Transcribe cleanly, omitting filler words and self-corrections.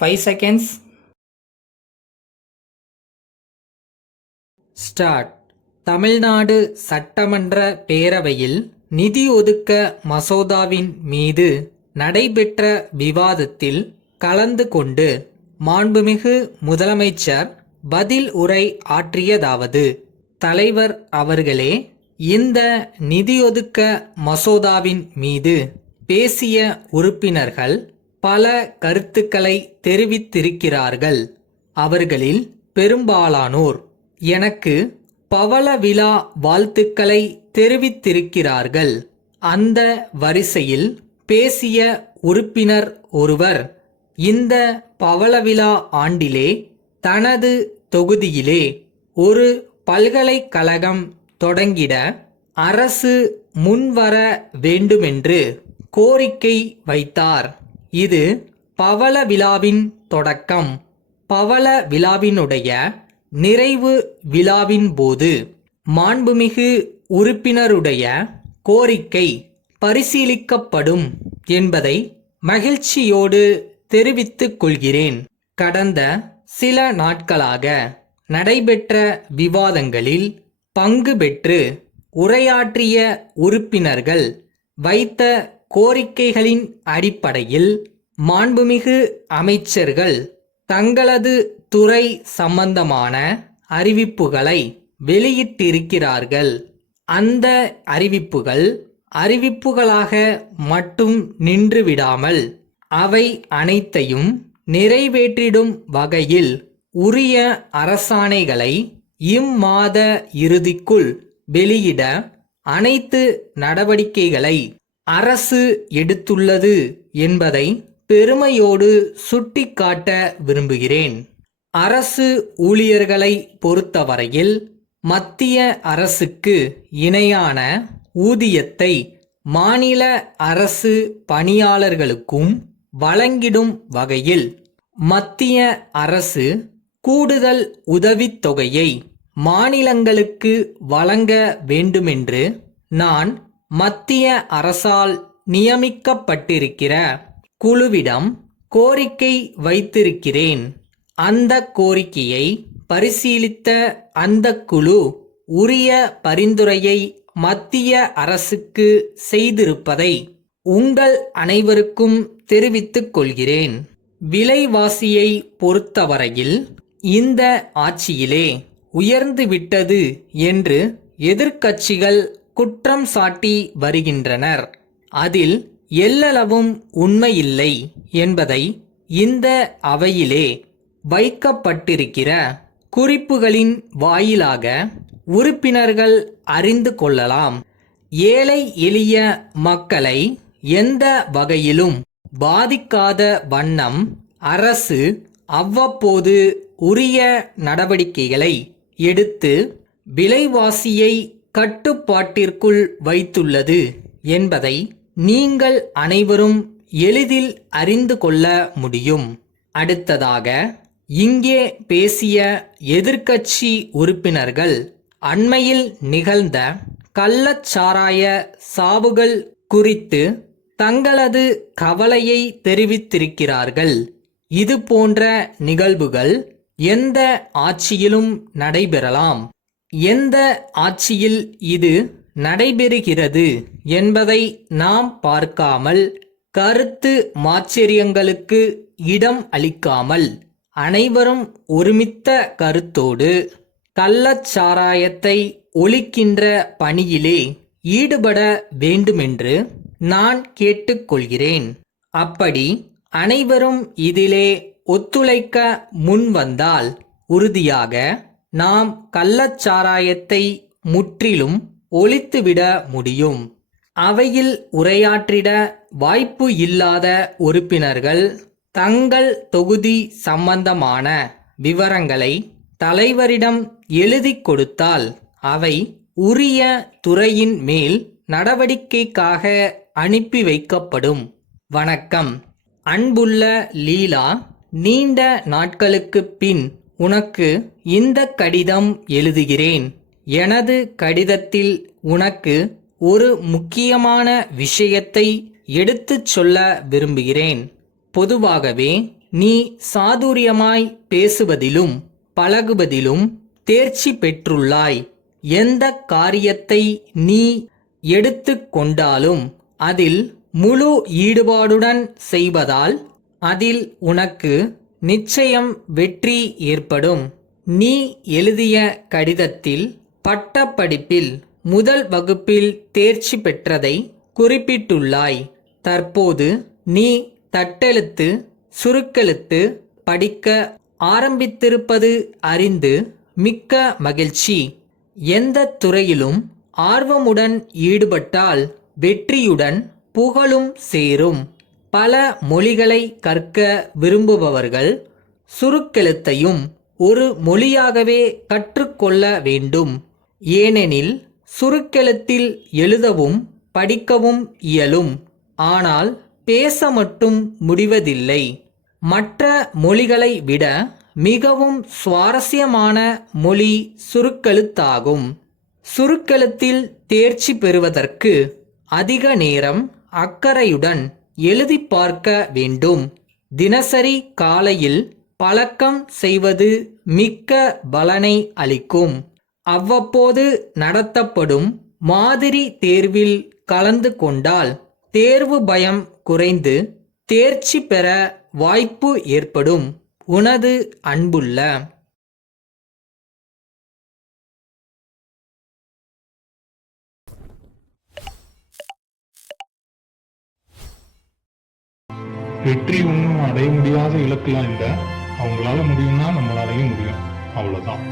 5 seconds. Start. Tamil Nadu சட்டமன்ற பேரவையில் நிதி ஒதுக்க மசோதாவின் மீது நடைபெற்ற விவாதத்தில் கலந்து கொண்டு மாண்புமிகு முதலமைச்சர் பதில் உரை ஆற்றியதாவது: தலைவர் அவர்களே, இந்த நிதியொதுக்க மசோதாவின் மீது பேசிய உறுப்பினர்கள் பல கருத்துக்களை தெரிவித்திருக்கிறார்கள். அவர்களில் பெரும்பாலானோர் எனக்கு பவள விழா வாழ்த்துக்களை தெரிவித்திருக்கிறார்கள். அந்த வரிசையில் பேசிய உறுப்பினர் ஒருவர் இந்த பவள விழா ஆண்டிலே தனது தொகுதியிலே ஒரு பல்கலைக்கழகம் தொடங்கிட அரசு முன்வர வேண்டுமென்று கோரிக்கை வைத்தார். இது பவள விழாவின் தொடக்கம். பவள விழாவினுடைய நிறைவு விழாவின் போது மாண்புமிகு உறுப்பினருடைய கோரிக்கை பரிசீலிக்கப்படும் என்பதை மகிழ்ச்சியோடு தெரிவித்துக் கொள்கிறேன். கடந்த சில நாட்களாக நடைபெற்ற விவாதங்களில் பங்கு பெற்று உரையாற்றிய உறுப்பினர்கள் வைத்த கோரிக்கைகளின் அடிப்படையில் மாண்புமிகு அமைச்சர்கள் தங்களது துறை சம்பந்தமான அறிவிப்புகளை வெளியிட்டிருக்கிறார்கள். அந்த அறிவிப்புகளாக மட்டும் நின்றுவிடாமல் அவை அனைத்தையும் நிறைவேற்றிடும் வகையில் உரிய அரசாணைகளை இம்மாத இறுதிக்குள் வெளியிட அனைத்து நடவடிக்கைகளை அரசு எடுத்துள்ளது என்பதை பெருமையோடு சுட்டிக்காட்ட விரும்புகிறேன். அரசு ஊழியர்களை பொறுத்தவரையில் மத்திய அரசுக்கு இணையான ஊதியத்தை மாநில அரசு பணியாளர்களுக்கும் வழங்கிடும் வகையில் மத்திய அரசு கூடுதல் உதவித்தொகையை மாநிலங்களுக்கு வழங்க வேண்டுமென்று நான் மத்திய அரசால் நியமிக்கப்பட்டிருக்கிற குழுவிடம் கோரிக்கை வைத்திருக்கிறேன். அந்த கோரிக்கையை பரிசீலித்த அந்த குழு உரிய பரிந்துரையை மத்திய அரசுக்கு செய்திருப்பதை உங்கள் அனைவருக்கும் தெரிவித்துக் கொள்கிறேன். விலைவாசியை பொறுத்தவரையில் இந்த ஆட்சியிலே உயர்ந்துவிட்டது என்று எதிர்க்கட்சிகள் குற்றம் சாட்டி வருகின்றனர். அதில் எல்லளவும் உண்மையில்லை என்பதை இந்த அவையிலே வைக்கப்பட்டிருக்கிற குறிப்புகளின் வாயிலாக உறுப்பினர்கள் அறிந்து கொள்ளலாம். ஏழை எளிய மக்களை எந்த வகையிலும் பாதிக்காத வண்ணம் அரசு அவ்வப்போது உரிய நடவடிக்கைகளை எடுத்து விலைவாசியை கட்டுப்பாட்டிற்குள் வைத்துள்ளது என்பதை நீங்கள் அனைவரும் எளிதில் அறிந்து கொள்ள முடியும். அடுத்ததாக இங்கே பேசிய எதிர்க்கட்சி உறுப்பினர்கள் அண்மையில் நிகழ்ந்த கள்ளச்சாராய சாவுகள் குறித்து தங்களது கவலையை தெரிவித்திருக்கிறார்கள். இது போன்ற நிகழ்வுகள் எந்த ஆட்சியிலும் நடைபெறலாம். எந்த ஆட்சியில் இது நடைபெறுகிறது என்பதை நாம் பார்க்காமல், கருத்து மாச்சரியங்களுக்கு இடம் அளிக்காமல், அனைவரும் ஒருமித்த கருத்தோடு கள்ளச்சாராயத்தை ஒழிக்கின்ற பணியிலே ஈடுபட வேண்டுமென்று நான் கேட்டுக்கொள்கிறேன். அப்படி அனைவரும் இதிலே ஒத்துழைக்க முன்வந்தால் உறுதியாக நாம் கள்ளச்சாராயத்தை முற்றிலும் ஒழித்துவிட முடியும். அவையில் உரையாற்றிட வாய்ப்பு இல்லாத உறுப்பினர்கள் தங்கள் தொகுதி சம்பந்தமான விவரங்களை தலைவரிடம் எழுதி கொடுத்தால் அவை உரிய துறையின் மேல் நடவடிக்கைக்காக அனுப்பி வைக்கப்படும். வணக்கம். அன்புள்ள லீலா, நீண்ட நாட்களுக்கு பின் உனக்கு இந்த கடிதம் எழுதுகிறேன். எனது கடிதத்தில் உனக்கு ஒரு முக்கியமான விஷயத்தை எடுத்துச் சொல்ல விரும்புகிறேன். பொதுவாகவே நீ சாதுரியமாய் பேசுவதிலும் பழகுவதிலும் தேர்ச்சி பெற்றுள்ளாய். எந்த காரியத்தை நீ எடுத்து கொண்டாலும் அதில் முழு ஈடுபாடுடன் செய்வதால் அதில் உனக்கு நிச்சயம் வெற்றி ஏற்படும். நீ எழுதிய கடிதத்தில் பட்டப்படிப்பில் முதல் வகுப்பில் தேர்ச்சி பெற்றதை குறிப்பிட்டுள்ளாய். தற்போது நீ தட்டெழுத்து சுருக்கெழுத்து படிக்க ஆரம்பித்திருப்பது அறிந்து மிக்க மகிழ்ச்சி. எந்த துறையிலும் ஆர்வமுடன் ஈடுபட்டால் வெற்றியுடன் புகழும் சேரும். பல மொழிகளை கற்க விரும்புபவர்கள் சுருக்கெழுத்தையும் ஒரு மொழியாகவே கற்றுக்கொள்ள வேண்டும். ஏனெனில் சுருக்கெழுத்தில் எழுதவும் படிக்கவும் இயலும். ஆனால் பேச மட்டும் முடிவதில்லை. மற்ற மொழிகளை விட மிகவும் சுவாரஸ்யமான மொழி சுருக்கெழுத்தாகும். சுருக்கெழுத்தில் தேர்ச்சி பெறுவதற்கு அதிக நேரம் அக்கறையுடன் எழுதி பார்க்க வேண்டும். தினசரி காலையில் பழக்கம் செய்வது மிக்க பலனை அளிக்கும். அவ்வப்போது நடத்தப்படும் மாதிரி தேர்வில் கலந்து கொண்டால் தேர்வு பயம் குறைந்து தேர்ச்சி பெற வாய்ப்பு ஏற்படும். உனது அன்புள்ள வெற்றி ஒன்றும் அடைய முடியாத இலக்குலாம் இல்லை. அவங்களால முடியும்னா நம்மளாலையும் முடியும். அவ்வளவுதான்.